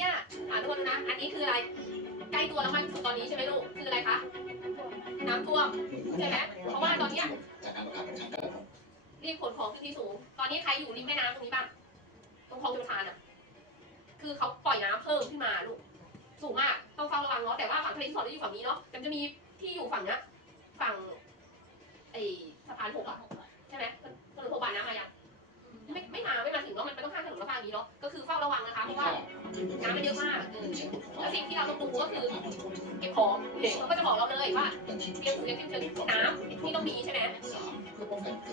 เนี่ยอ่านทุกคนนะ อันนี้คืออะไร ใกล้ตัวแล้วมันตอนนี้ใช่ไหมลูก คืออะไรคะ น้ำท่วมใช่ไหมเพราะว่าตอนเนี้ยรีบขนของขึ้นที่สูง ตอนนี้ใครอยู่ริมแม่น้ำตรงนี้บ้าง ตรงคลองชลประทานอะ คือเขาปล่อยน้ำเพิ่มขึ้นมาลูก สูงมาก ต้องเฝ้าระวังเนาะ แต่ว่าฝั่งทะเลที่สอดจะอยู่ฝั่งนี้เนาะแต่จะมีที่อยู่ฝั่งนี้ฝั่งไอสะพานหกอะใช่ไหม น้ำมันเยอะมากแล้วสิ่งที่เราต้องดูก็คือเก็บของเขาก็จะบอกเราเลยว่าเตรียมถุงยางชีพเชิงน้ำที่ต้องมีใช่ไหม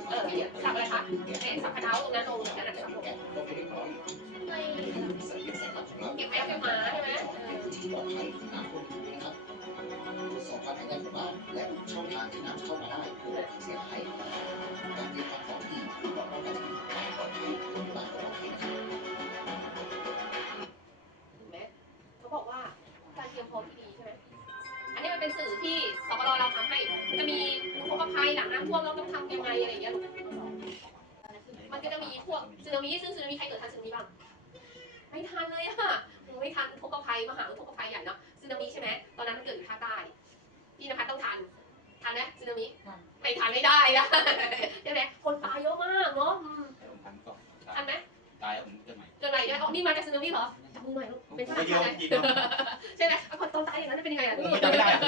เออสับอะไรคะเนี่ยสับกระเท้าตรงนั้นตรงนั้นน่ะสับผมแกะลงไปเรียบร้อยใส่เก็บลงเก็บแมวเก็บหมาใช่ไหมเออที่ปลอดภัยน้ำท่วมนะครับสอบความแข็งแรงของบ้านและช่องทางที่น้ำเข้ามาได้เพื่อลดเสียหายการเตรียมความพร้อมที่ปลอป้องกันความปลอดภัยของบ้านของเราเองนะครับ เป็นสื่อที่สกลเราทำให้ จะมีอุทกภัยหลังน้ำท่วมเราต้องทำยังไงอะไรอย่างเงี้ยลูกมันก็จะมีพวกสึนามิซึ่งสึนามิใครเกิดทันสึนามิบ้างไม่ทันเลยอะไม่ทันอุทกภัยมหาอุทกภัยใหญ่เนาะสึนามิใช่ไหมตอนนั้นมันเกิดอยู่ภาคใต้พี่นภัสต้องทันทันไหมสึนามิไม่ทันไม่ได้นะใช่ไหมคนตายเยอะมากเนาะอืมแต่ผมทันก่อนทันไหมตายแล้วผมเกิดใหม่จนไหนเนี่ยเอานี่มาจากสึนามิเหรอจับมือหน่อยลูกผมเป็นฝไม่รั่งเยใช่อะ อาคนตอนตายอย่างนั้นเป็นยังไงอะผมไม่จำไม่ได้อะ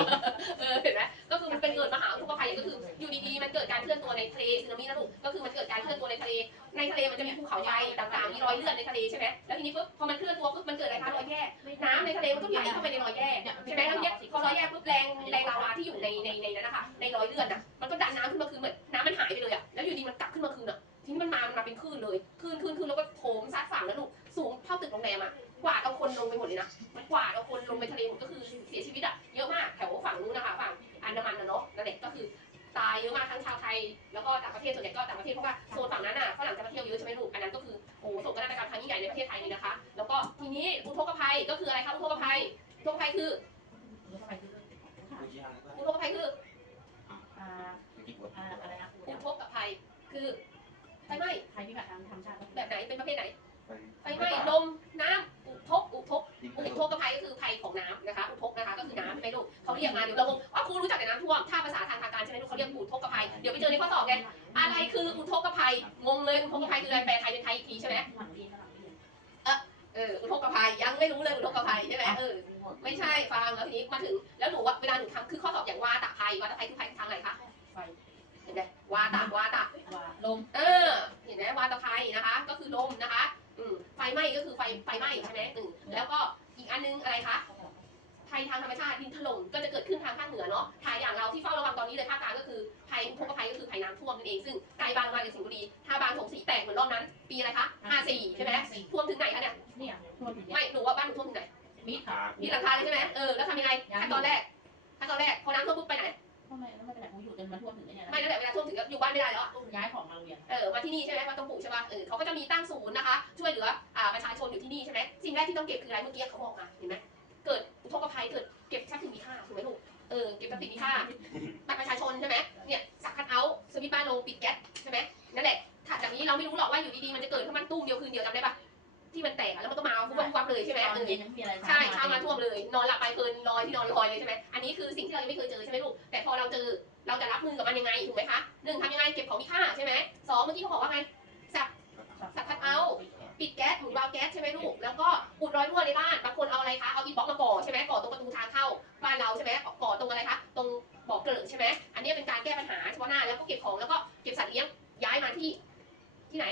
เออเห็นไหมก็คือมันเป็นเกิดมหาอุทกภัยก็คืออยู่ดีๆมันเกิดการเคลื่อนตัวในทะเลสึนามินะลูกก็คือมันเกิดการเคลื่อนตัวในทะเลในทะเลมันจะมีภูเขาไฟต่างๆมีรอยเลือดในทะเลใช่ไหมแล้วทีนี้ปุ๊บพอมันเคลื่อนตัวปุ๊บมันเกิดอะไรคะรอยแยกน้ำในทะเลมันก็ไหลเข้าไปในรอยแยกใช่ไหมแล้วแยกพอรอยแยกปุ๊บแรงแรงลาวาที่อยู่ในในในนั้นนะคะในรอยเลือดน่ะมันก็ดันน้ำขึ้นมาคืนเหมือนน้ำมันหายไปเลยอะแล้วอยู่ดีมันกลับขึ้นมาคืนอะทีนี้มันมามันมาเป็นคลื่นเลยคลื่นคลื่นคลื่นแล้วก็โถมซัดฝั่งแล้วลูก กวาดเอาคนลงไปหมดเลยนะ มันกวาดเอาคนลงไปทะเลหมดก็คือเสียชีวิตอะเยอะมากแถวฝั่งนู้นนะคะฝั่งอันดามันนะเนาะนั่นแหละก็คือตายเยอะมากทั้งชาวไทยแล้วก็ต่างประเทศส่วนใหญ่ก็ต่างประเทศเพราะว่าโซนฝั่งนั้นน่ะฝรั่งจะมาเที่ยวเยอะใช่ไหมลูกอันนั้นก็คือโอ้โหโศกนาฏกรรมครั้งยิ่งใหญ่ในประเทศไทยเลยนะคะ แล้วก็ทีนี้อุทกภัยก็คืออะไรคะอุทกภัยอุทกภัยคือผู้ชี้ทางแล้วก็อุทกภัยคืออ่ากี่ขวดอ่าอะไรนะอุทกภัยคือไฟไหม้ภัยพิบัติทางธรรมชาติ เขาเรียกมาเดี๋ยวเรางงว่าครูรู้จักแต่น้ำท่วมถ้าภาษาทางการใช่ไหมลูกเขาเรียกอุทกภัยเดี๋ยวไปเจอในข้อสอบไงอะไรคืออุทกภัยงงเลยอุทกภัยคืออะไรแปลไทยเป็นไทยอีกทีใช่ไหมหลังเรียนหลังเรียนเอออุทกภัยยังไม่รู้เลยอุทกภัยใช่ไหมเออไม่ใช่ฟังแล้วทีนี้มาถึงแล้วหนูว่าเวลาหนูทำคือข้อสอบอย่างวาตะภัยวาตะภัยคือภัยทางไหนคะไฟเห็นไหมวาตะวาตะว่าลมเออเห็นไหมวาตภัยนะคะ ก็คือลมนะคะอืมไฟไหม้ก็คือไฟไฟไหม้ใช่ไหมอืมแล้วก็อีกอันนึงอะไรคะ ภัยทางธรรมชาติดินถล่มก็จะเกิดขึ้นทางภาคเหนือเนาะทายอย่างเราที่เฝ้าระวังตอนนี้เลยภาคกลางก็คือภัยอุทกภัยก็คือภัยน้ำท่วมนั่นเองซึ่งไกลบางมาจากสิงห์บุรีถ้าบางถงสีแตกเหมือนรอบนั้น ปีอะไรคะ54ใช่ไหมท่วมถึงไหนคะเนี่ยเนี่ยทั่วถึงเนี่ยไม่หนูว่าบ้านหนูท่วมถึงไหนมิดขามีหลังคาเลยใช่ไหมเออแล้วทำยังไงขั้นตอนแรกขั้นตอนแรกพอน้ำท่วมปุ๊บไปไหนทำไมแล้วไม่เป็นไรผมอยู่จนมาทั่วถึงเนี่ยไม่นั่นแหละเวลาท่วมถึงก็อยู่บ้านไม่ได้แล้วอะย้ายของมาโรงเรียนเออมาที่นี่ใช่ไหมมาตรงปู่ใช่ป่ะเออเขาก็จะมีตั้งศูนย์นะคะ ช่วยเหลืออ่าประชาชนอยู่ที่นี่ใช่ไหมสิ่งแรกที่ต้องเก็บคืออะไรเมื่อกี้เขาบอกมา ค่าบัตรประชาชนใช่ไหมเนี่ยสักคัทเอาท์สวิตช์บ้านโลงปิดแก๊สใช่ไหมนั่นแหละถัดจากนี้เราไม่รู้หรอกว่าอยู่ดีๆมันจะเกิดขึ้นมันตุ้มเดียวคืนเดียวจำได้ปะที่มันแตกอะแล้วมันก็มาฟุบฟับเลยใช่ไหมตอนเออเย็นยังมีอะไรใช่เช้ามาท่วมเลย นอนหลับไปเพลินลอยที่นอนลอยเลยใช่ไหมอันนี้คือสิ่งที่เรายังไม่เคยเจอใช่ไหมลูกแต่พอเราเจอเราจะรับมือกับมันยังไงถูกไหมคะหนึ่งทำยังไงเก็บของมีค่าใช่ไหมสองเมื่อกี้เขาบอกว่าไงสักคัดเอาท์ปิดแก๊สหมุนวาล์วแก๊สใช่ไหมลูกแล้วก็อุดรอยรั่วในบ้านบางคนเอาอะไรคะเอาอีบล็อกมาก่อใช่ไหมก่อตรงประตูทางเข้าบ้านเราใช่ไหมก่อตรงอะไรคะตรงบ่อเกลือใช่ไหมอันนี้เป็นการแก้ปัญหาเฉพาะหน้าแล้วก็เก็บของแล้วก็เก็บสัตว์เลี้ยงย้ายมาที่ที่ไหน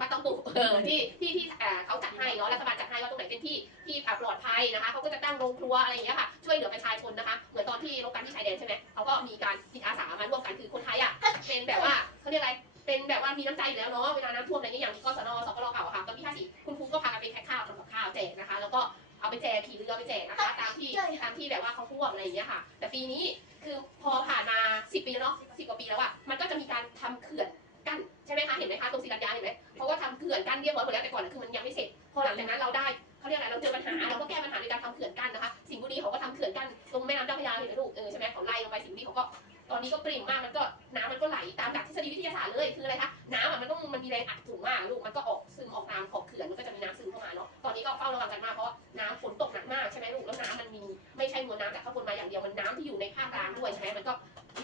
บ้านต้องปลูกเออที่ที่ที่เอ่อเขาจัดให้เนาะรัฐบาลจัดให้ว่าตรงไหนเป็นที่ที่อ่าปลอดภัยนะคะเขาก็จะตั้งโรงครัวอะไรอย่างเงี้ยค่ะช่วยเหลือประชาชนนะคะเหมือนตอนที่รบกันที่ชายแดนใช่ไหมเขาก็มีการจิตอาสามาร่วมกันคือคนไทยอะเป็นแบบว่าเขาเรียกอะไรเป็นแบบว่ามีน้ำใจอยู่แล้วเนาะเวลาน้ำท่วมอะไรเงี้ยอย่างที่กศนสกลเก่าอะค่ะตอนที่54คุณครูก็พากันไปแพ็คข้าวทำกับข้าวแจกนะคะ แล้วก็เอาไปแจกขี่เรือไปแจกนะคะตามที่ตามที่แบบว่าเขาท่วมอะไรอย่างเงี้ยค่ะ แต่ปีนี้ คือพอผ่านมา 10 ปีแล้วเนาะ10 กว่าปีแล้วอะมันก็จะมีการทำเขื่อนกั้นใช่ไหมคะเห็นไหมคะตรงศรีรัญญาเห็นไหมเพราะว่าทำเขื่อนกั้นเรียบร้อยหมดแล้วแต่ก่อนคือมันยังไม่เสร็จพอหลังจากนั้นเราได้เขาเรียกอะไรเราเจอปัญหาเราก็แก้ปัญหาในการทำเขื่อนกั้นนะคะสิงห์บุรีเขาก็ทำเขื่อนกั้นตรงแม่น้ำเจ้าพระยาเห็นไหมลูกเออใช่ไหมเขาไล่ลงไปสิงห์บุรีเขาก็ ตอนนี้ก็ปริ่มมากมันก็น้ำมันก็ไหลตามหลักทฤษฎีวิทยาศาสตร์เลยคืออะไรคะน้ำมันต้องมันมีแรงอัดสูงมากลูกมันก็ออกซึมออกตามขอบเขื่อนมันก็จะมีน้ำซึมเข้ามาเนาะตอนนี้ก็เฝ้าระวังกันมากเพราะน้ำฝนตกหนักมากใช่ไหมลูกแล้วน้ำมันมีไม่ใช่มวลน้ำจากข้างบนมาอย่างเดียวมันน้ำที่อยู่ในภาคกลางด้วยใช่ไหมมันก็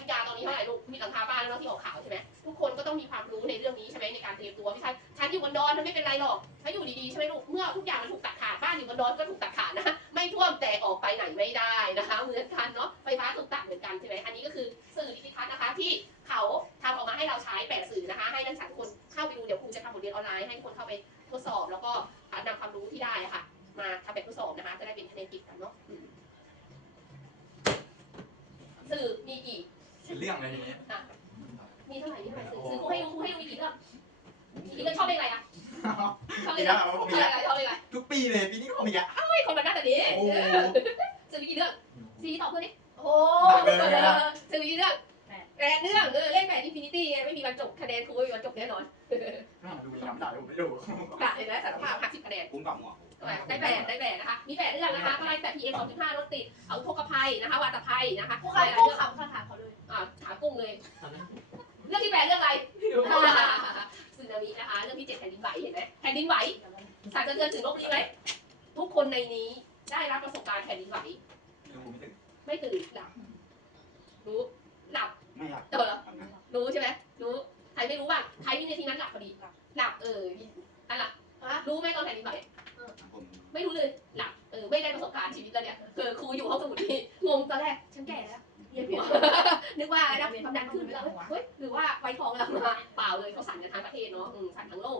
วิจารตอนนี้เท่าไหร่ลูกมีหลังคาบ้านแล้วที่ออกขาวใช่ไหมทุกคนก็ต้องมีความรู้ในเรื่องนี้ใช่ไหมในการเตรียมตัวไม่ใช่ฉันอยู่บนดอนมันไม่เป็นไรหรอกถ้าอยู่ดีๆใช่ไหมลูกเมื่อทุกอย่างมันถูกตัดขาดบ้านอยู่บนดอนก็ถูกตัดขาดนะไม่ท่วมแต่ออกไปไหนไม่ได้นะคะเหมือนกันเนาะไฟฟ้าถูกตัด ทัลนะคะที่เขาทำออกมาให้เราใช้แปดสื่อนะคะ ให้นักศึกษาทุกคนเข้าไปดูเดี๋ยวครูจะทำบทเรียนออนไลน์ให้ทุกคนเข้าไปทดสอบ แล้วก็นำความรู้ที่ได้อะค่ะ มาทำแบบทดสอบนะคะ จะได้เป็นคะแนนกิจกันเนาะอืมสื่อมีกี่เป็นเรื่องเลยทีนี้มีเท่าไหร่มีเท่าไหร่สื่อสื่อครูให้ดูครูให้ดูมีกี่เรื่องมีกี่เรื่องชอบเลขอะไรอะชอบเลปีขหอะไรน้าผมชอบมีเลขแล้วอะไรชอบเลขอะไรทุกปีเลยปีนี้ก็มีอะเฮ้ยคนมันหน้าแต่นี้โอ้โหสื่อมีกี่เรื่องซีตอบเพื่อนดิโอ้โหหนักเลยนะสื่อมีกี่เรื่อง แปดเรื่องเออเลขแปดอินฟินิตี้ไงไม่มีวันจบคะแนนครูไม่มีวันจบแน่นอนดูน้ำได้ผมไม่ดูกะเห็นไหมสารภาพหักสิบคะแนนคุ้มกับหมวกได้แปดได้แปดนะคะ มีแปดเรื่องนะคะก็ไล่แต่ PM 2.5รถติดเอาทุกข์ภัยนะคะวาตภัยนะคะผู้หค้าลายๆผู้เรื่องขำคำถามเขาเลยอ่าถามกุ้งเลย เรื่องที่แปดเรื่องอะไรสึนามินะคะ เรื่องที่เจ็ดแผ่นดินไหวเห็นไหมแผ่นดินไหวสั่นสะเทือนถึงโลกนี้ไหมทุกคนในนี้ได้รับประสบการณ์แผ่นดินไหวดูไม่ถึงไม่ตื่นหลับรู้หลับ ไม่อยากเออเหรอรู้ใช่ไหมรู้ใครไม่รู้บ้างใครที่ในทีนั้นหลับพอดีหลับเอออันหลับรู้ไหมตอนแผ่นดินไหวผมไม่รู้เลยหลับเออไม่ได้ประสบการณ์ชีวิตแล้วเนี่ยเออครูอยู่ห้องสมุดนี่งงตอนแรกฉันแก่แล้วเรียนหัวนึกว่าอะไรนะความดันขึ้นแล้วเฮ้ยหรือว่าไวทองแล้วมาเปล่าเลยเขาสั่นกันทั้งประเทศเนาะอืมสั่นทั้งโลก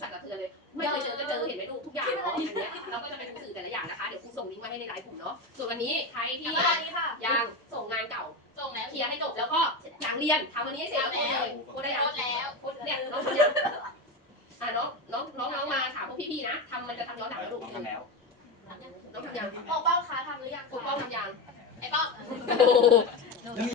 สั่นกระเทือนเลยไม่ เคยเจอก็เจอเห็นไหมลูกทุกอย่างเนาะอันเนี้ยเราก็จะเป็นสื่อแต่ละอย่างนะคะเดี๋ยวครูส่งลิงก์ไว้ให้ในไลน์กลุ่มเนาะส่วนวันนี้ใครที่ที่อันนี้ค่ะยังส่งงานเก่าส่งแล้วเคลียร์ให้จบแล้วก็หลังเรียนทำวันนี้ให้เสร็จแล้วโพสเลยโพสได้ยังโพสแล้วโพสเนี่ยน้องทำยังอะน้องน้องน้องน้องมาถามพวกพี่ๆนะทำมันจะทำย้อนหลังแล้วลูกทำแล้วน้องทำยังปกป้องค้าทำหรือยังคุณป้องทำยังไอ้ป้องโอ้โห